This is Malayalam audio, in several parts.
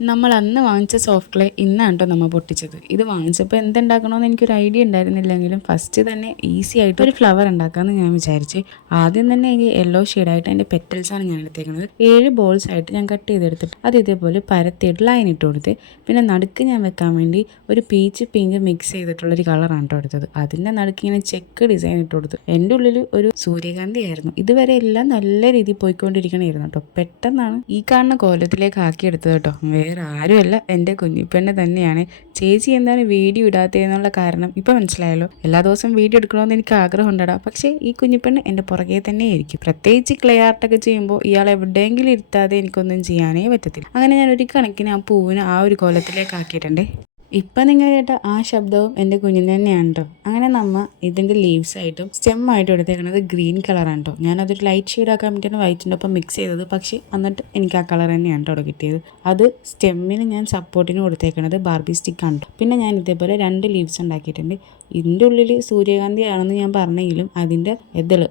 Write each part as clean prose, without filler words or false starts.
നമ്മൾ അന്ന് വാങ്ങിച്ച സോഫ്റ്റ് ക്ലേ ഇന്നാണ് കേട്ടോ നമ്മൾ പൊട്ടിച്ചത്. ഇത് വാങ്ങിച്ചപ്പോൾ എന്തുണ്ടാക്കണമെന്ന് എനിക്കൊരു ഐഡിയ ഉണ്ടായിരുന്നില്ലെങ്കിലും ഫസ്റ്റ് തന്നെ ഈസി ആയിട്ട് ഒരു ഫ്ലവർ ഉണ്ടാക്കാമെന്ന് ഞാൻ വിചാരിച്ച് ആദ്യം തന്നെ ഈ യെല്ലോ ഷെയ്ഡായിട്ട് അതിൻ്റെ പെറ്റൽസാണ് ഞാൻ എടുത്തേക്കുന്നത്. 7 ബോൾസ് ആയിട്ട് ഞാൻ കട്ട് ചെയ്തെടുത്തിട്ട് അത് ഇതേപോലെ പരത്തിയിട്ട് ലൈൻ ഇട്ട് കൊടുത്ത് പിന്നെ നടുക്ക് ഞാൻ വെക്കാൻ വേണ്ടി ഒരു പീച്ച് പിങ്ക് മിക്സ് ചെയ്തിട്ടുള്ളൊരു കളറാണ് കേട്ടോ എടുത്തത്. അതിൻ്റെ നടുക്ക് ഇങ്ങനെ ചെക്ക് ഡിസൈൻ ഇട്ട് കൊടുത്തു. എൻ്റെ ഉള്ളിൽ ഒരു സൂര്യകാന്തി ആയിരുന്നു. ഇതുവരെ എല്ലാം നല്ല രീതിയിൽ പോയിക്കൊണ്ടിരിക്കണമായിരുന്നു കേട്ടോ. പെട്ടെന്നാണ് ഈ കാണുന്ന കോലത്തിലേക്ക് ആക്കിയെടുത്തത് കേട്ടോ. വേറെ ആരുമല്ല, എൻ്റെ കുഞ്ഞിപ്പെണ്ണ് തന്നെയാണ്. ചേച്ചി എന്താണ് വീഡിയോ ഇടാത്തതെന്നുള്ള കാരണം ഇപ്പം മനസ്സിലായല്ലോ. എല്ലാ ദിവസവും വീഡിയോ എടുക്കണമെന്ന് എനിക്ക് ആഗ്രഹം ഉണ്ടടാ, പക്ഷേ ഈ കുഞ്ഞിപ്പെണ്ണ് എൻ്റെ പുറകെ തന്നെ ആയിരിക്കും. പ്രത്യേകിച്ച് ക്ലേ ആർട്ടൊക്കെ ചെയ്യുമ്പോൾ ഇയാൾ എവിടെയെങ്കിലും ഇരുത്താതെ എനിക്കൊന്നും ചെയ്യാനേ പറ്റത്തില്ല. അങ്ങനെ ഞാൻ ഒരു കണക്കിന് ആ പൂവിന് ആ ഒരു കോലത്തിലേക്ക് ആക്കിയിട്ടുണ്ടേ. ഇപ്പം നിങ്ങൾ കേട്ട ആ ശബ്ദവും എൻ്റെ കുഞ്ഞിന് തന്നെയാണ് കേട്ടോ. അങ്ങനെ നമ്മൾ ഇതിൻ്റെ ലീവ്സായിട്ടും സ്റ്റെമ്മായിട്ടും എടുത്തേക്കുന്നത് ഗ്രീൻ കളറാണ് കേട്ടോ. ഞാനതൊരു ലൈറ്റ് ഷെയ്ഡ് ആക്കാൻ വേണ്ടിയാണ് വൈറ്റിൻ്റെ ഒപ്പം മിക്സ് ചെയ്തത്. പക്ഷേ എന്നിട്ട് എനിക്ക് ആ കളർ തന്നെയാണ് കേട്ടോ കിട്ടിയത്. അത് സ്റ്റെമ്മിന് ഞാൻ സപ്പോർട്ടിന് കൊടുത്തേക്കുന്നത് ബാർബി സ്റ്റിക്കാണ് കേട്ടോ. പിന്നെ ഞാൻ ഇതേപോലെ 2 ലീവ്സ് ഉണ്ടാക്കിയിട്ടുണ്ട്. ഇതിൻ്റെ ഉള്ളിൽ സൂര്യകാന്തി ആണെന്ന് ഞാൻ പറഞ്ഞെങ്കിലും അതിൻ്റെ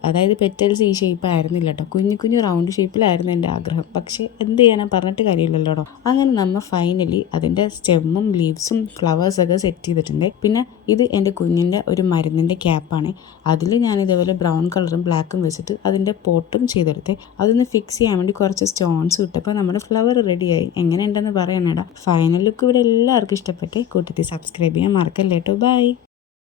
അതായത് പെറ്റൽസ് ഈ ഷേപ്പ് ആയിരുന്നില്ല കേട്ടോ. കുഞ്ഞു കുഞ്ഞു റൗണ്ട് ഷേപ്പിലായിരുന്നു എൻ്റെ ആഗ്രഹം. പക്ഷേ എന്ത് ചെയ്യാനാ, പറഞ്ഞിട്ട് കാര്യമില്ലല്ലോ. അങ്ങനെ നമ്മൾ ഫൈനലി അതിൻ്റെ സ്റ്റെമ്മും ലീവ്സും ഫ്ലവേഴ്സൊക്കെ സെറ്റ് ചെയ്തിട്ടുണ്ട്. പിന്നെ ഇത് എൻ്റെ കുഞ്ഞിൻ്റെ ഒരു മരുന്നിൻ്റെ ക്യാപ്പാണ്. അതിൽ ഞാൻ ഇതേപോലെ ബ്രൗൺ കളറും ബ്ലാക്കും വെച്ചിട്ട് അതിൻ്റെ പോട്ടും ചെയ്തെടുത്ത് അതൊന്ന് ഫിക്സ് ചെയ്യാൻ വേണ്ടി കുറച്ച് സ്റ്റോൺസ് ഇട്ടപ്പോൾ നമ്മുടെ ഫ്ലവർ റെഡിയായി. എങ്ങനെയുണ്ടെന്ന് പറയണേടാ. ഫൈനൽ ലുക്ക് ഇവിടെ എല്ലാവർക്കും ഇഷ്ടപ്പെട്ടെ. കൂട്ടത്തിൽ സബ്സ്ക്രൈബ് ചെയ്യാൻ മറക്കല്ലേ കേട്ടോ. ബൈ.